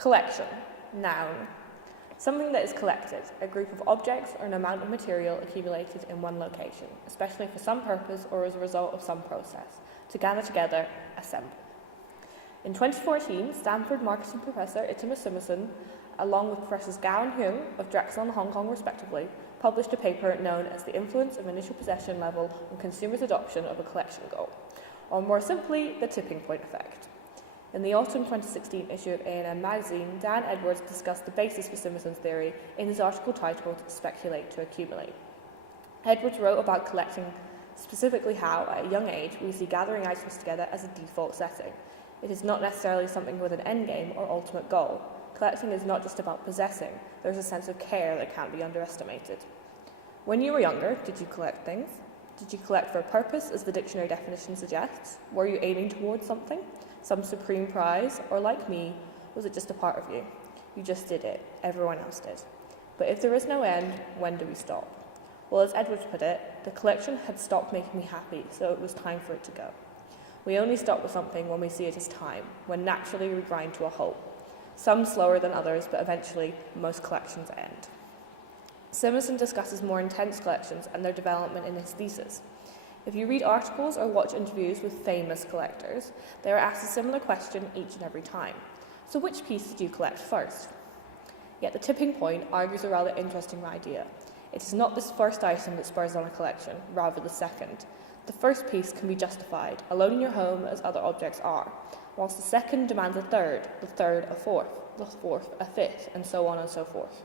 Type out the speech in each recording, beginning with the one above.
Collection. Noun. Something that is collected, a group of objects or an amount of material accumulated in one location, especially for some purpose or as a result of some process. To gather together, assemble. In 2014, Stanford marketing professor Itamar Simonson, along with Professors Gao and Huang of Drexel and Hong Kong respectively, published a paper known as The Influence of Initial Possession Level on Consumers' Adoption of a Collection Goal, or more simply, the tipping point effect. In the autumn 2016 issue of A&M magazine, Dan Edwards discussed the basis for Simonson's theory in his article titled Speculate to Accumulate. Edwards wrote about collecting, specifically how, at a young age, we see gathering items together as a default setting. It is not necessarily something with an end game or ultimate goal. Collecting is not just about possessing, there's a sense of care that can't be underestimated. When you were younger, did you collect things? Did you collect for a purpose, as the dictionary definition suggests? Were you aiming towards something? Some supreme prize, or like me, was it just a part of you? You just did it, everyone else did. But if there is no end, when do we stop? Well, as Edwards put it, the collection had stopped making me happy, so it was time for it to go. We only stop with something when we see it as time, when naturally we grind to a halt. Some slower than others, but eventually most collections end. Simonson discusses more intense collections and their development in his thesis. If you read articles or watch interviews with famous collectors, they are asked a similar question each and every time. So which piece did you collect first? Yet the tipping point argues a rather interesting idea. It is not this first item that spurs on a collection, rather the second. The first piece can be justified, alone in your home as other objects are, whilst the second demands a third, the third a fourth, the fourth a fifth, and so on and so forth.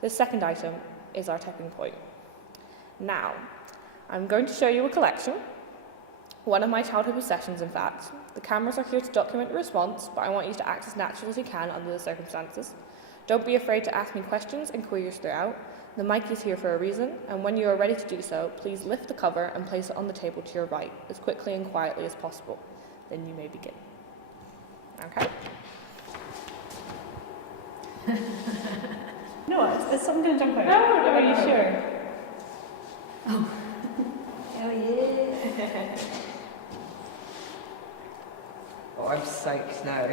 This second item is our tipping point. Now, I'm going to show you a collection, one of my childhood possessions in fact. The cameras are here to document the response, but I want you to act as natural as you can under the circumstances. Don't be afraid to ask me questions and queries throughout. The mic is here for a reason, and when you are ready to do so, please lift the cover and place it on the table to your right, as quickly and quietly as possible. Then you may begin. Okay? No, it's something going to jump out. No, are you sure? Oh. Oh yeah. Oh, I'm psyched now.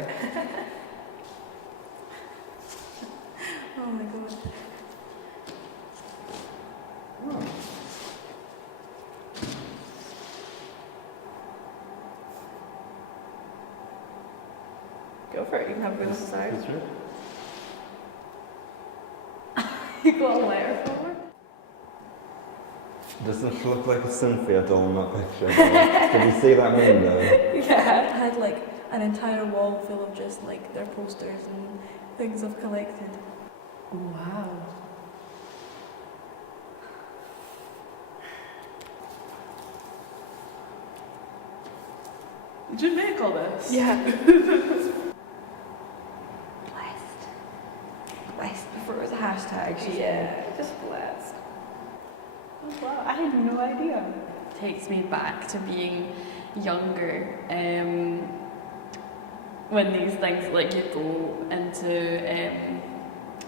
Oh my god. Oh. Go for it, you can have a good side. You got a letter for her? Doesn't she look like a Cynthia doll in that picture? Did you see that window? Yeah. I had like an entire wall full of just like their posters and things I've collected. Wow. Did you make all this? Yeah. Blessed before it was a hashtag. Yeah, just blessed. Oh wow, I had no idea. Takes me back to being younger, when these things, like, you'd go into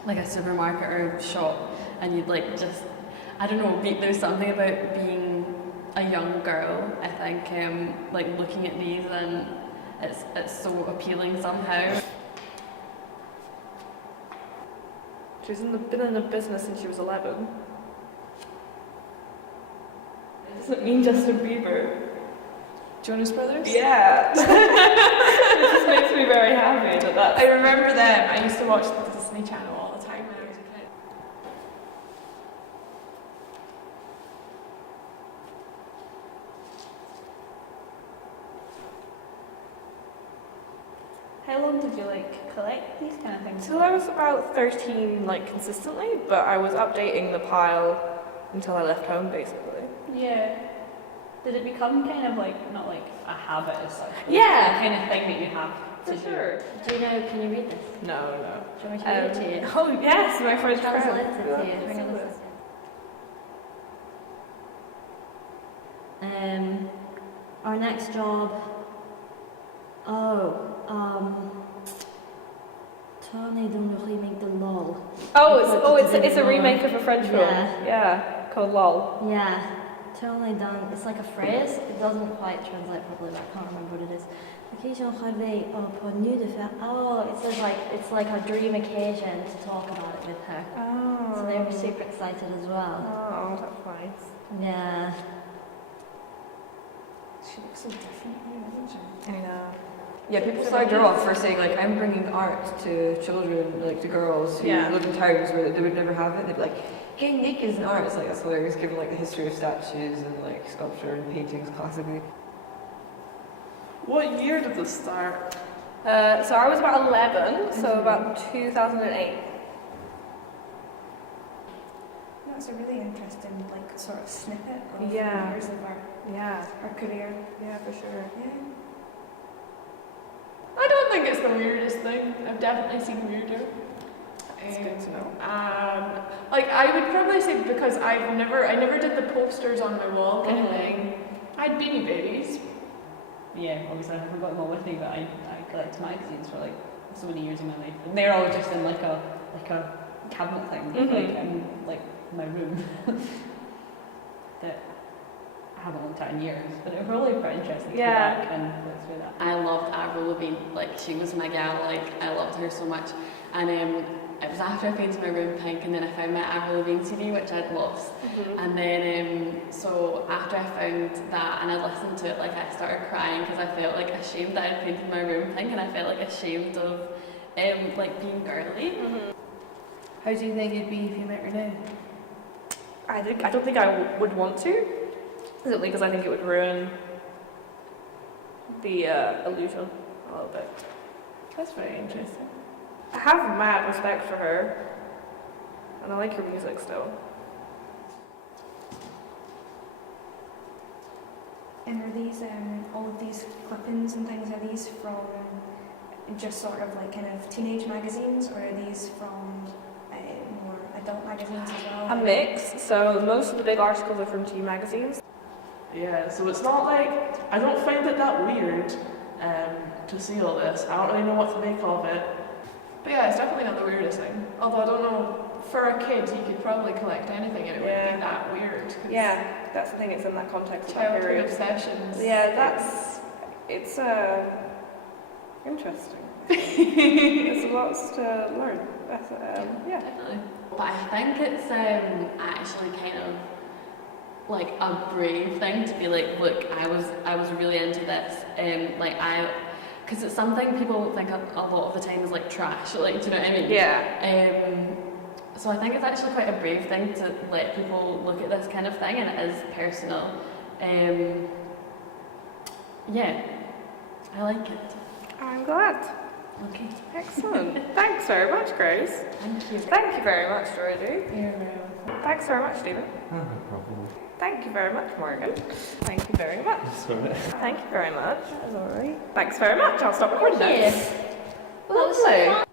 like a supermarket or a shop and you'd like just, I don't know, there's something about being a young girl, I think, like looking at these, and it's so appealing somehow. She's been in the business since she was 11. Doesn't mean Justin Bieber. Jonas Brothers? Yeah. It just makes me very happy that I remember them. I used to watch the Disney Channel all the time when I was a kid. How long did you collect these kind of things? So I was about 13, consistently, but I was updating the pile until I left home, basically. Yeah. Did it become kind of not a habit as such? Yeah. The kind of thing that you have to do? Sure. Do you know, can you read this? No. Do you want me to read it to you? Oh yes, my French friend. Translate it to you. Hang on, listen. Our next job. Tony don't remake the LOL. It's a remake of a French film. Yeah, called LOL. Yeah, totally done. It's like a phrase. It doesn't quite translate properly, but I can't remember what it is. Occasional holiday på nu de faire. Oh, it says it's like a dream occasion to talk about it with her. Oh. So they were super excited as well. Oh, that's nice. Yeah. She looks so different here, doesn't she? I know. Yeah, people started her off for saying like, I'm bringing art to children, like to girls who Yeah. live in towns where they would never have it. They'd be like, getting naked is an art. It's like, that's hilarious, given like the history of statues and like sculpture and paintings classically. What year did this start? So I was about 11, so about 2008. That's a really interesting, like, sort of snippet of Yeah. years of Yeah, her career. yeah, for sure. Yeah. I don't think it's the weirdest thing. I've definitely seen weirder. It's good to know. Like I would probably say because I never did the posters on my wall kind of thing. I had Beanie Babies. Yeah, obviously I haven't got them all with me, but I collect magazines for like so many years of my life. And they're all just in like a cabinet thing, like in like my room that I haven't looked at in years. But it was probably quite interesting to go back and look through that. I loved Avril Lavigne, like she was my gal, like I loved her so much. And it was after I painted my room pink, and then I found my Avril Lavigne CD, which I'd lost. And then, so after I found that and I listened to it, like I started crying because I felt like ashamed that I'd painted my room pink, and I felt like ashamed of like being girly. How do you think you'd be if you met her now? I don't think I would want to. Simply because I think it would ruin the illusion a little bit. That's very interesting. I have mad respect for her, and I like her music still. And are these, all of these clippings and things, are these from just sort of like kind of teenage magazines, or are these from more adult magazines as well? A mix, so most of the big articles are from teen magazines. Yeah, so it's not like I don't find it that weird to see all this. I don't really know what to make of it. But yeah, it's definitely not the weirdest thing. Although I don't know, for a kid you could probably collect anything and it wouldn't be that weird. 'Cause Yeah, that's the thing, it's in that context of that childhood period. obsessions. Yeah, it's interesting. There's lots to learn. Yeah. Definitely. But I think it's actually kind of like a brave thing to be like, look, I was really into this, because it's something people think a lot of the time is like trash, like, do you know what I mean? Yeah. So I think it's actually quite a brave thing to let people look at this kind of thing, and it is personal. Yeah, I like it. I'm glad. Okay. Excellent. Thanks very much, Grace. Thank you. Thank you very much, Georgie. You're very welcome. Thanks very much, Stephen. Oh, no problem. Thank you very much, Morgan. Thank you very much. Sorry. Thank you very much. That's alright. Thanks very much. I'll stop recording now. Yes. Well, that was so Lovely. fun.